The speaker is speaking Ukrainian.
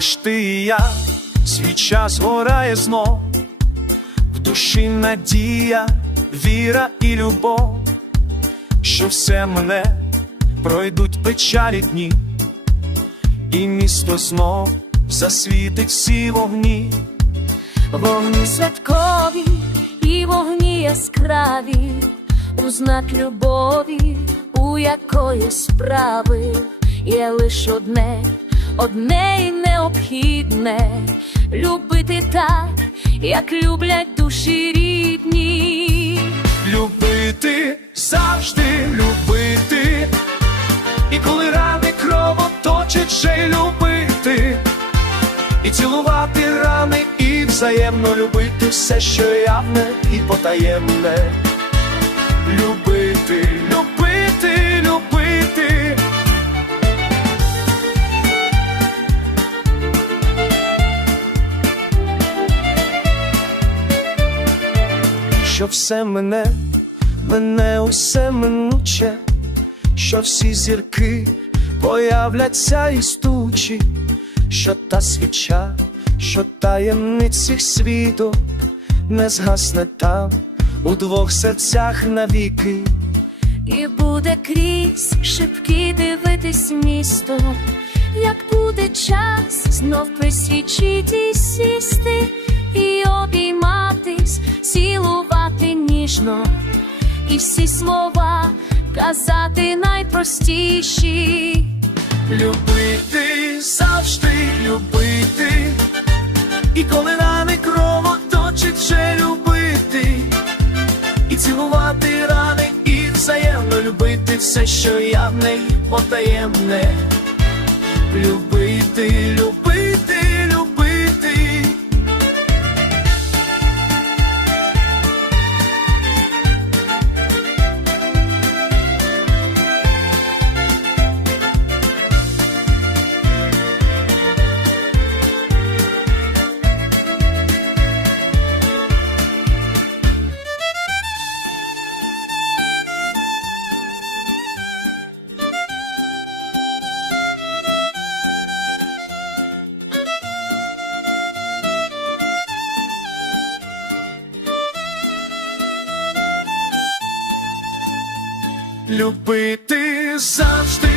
лиш ти і я, свій час горає знов, в душі надія, віра і любов, що все мене пройдуть печалі дні, і місто знов засвітить всі вогні. Вогні святкові і вогні яскраві, у знак любові, у якої справи є лиш одне, одне і необхідне любити так, як люблять душі рідні. Любити, завжди любити, і коли рани кровоточить, ще й любити, і цілувати рани, і взаємно любити все, що явне і потаємне. Любити, що все мене, мене усе минуче, що всі зірки появляться із тучі, що та свіча, що таємниці світу не згасне там у двох серцях навіки. І буде крізь шибки дивитись місто, як буде час знов при свічі ті сісти і обійматись, цілувати ніжно, і всі слова казати найпростіші. Любити, завжди любити, і коли рани кровоточить, ще любити, і цілувати рани, і взаємно любити все, що явне потаємне. любити завжди.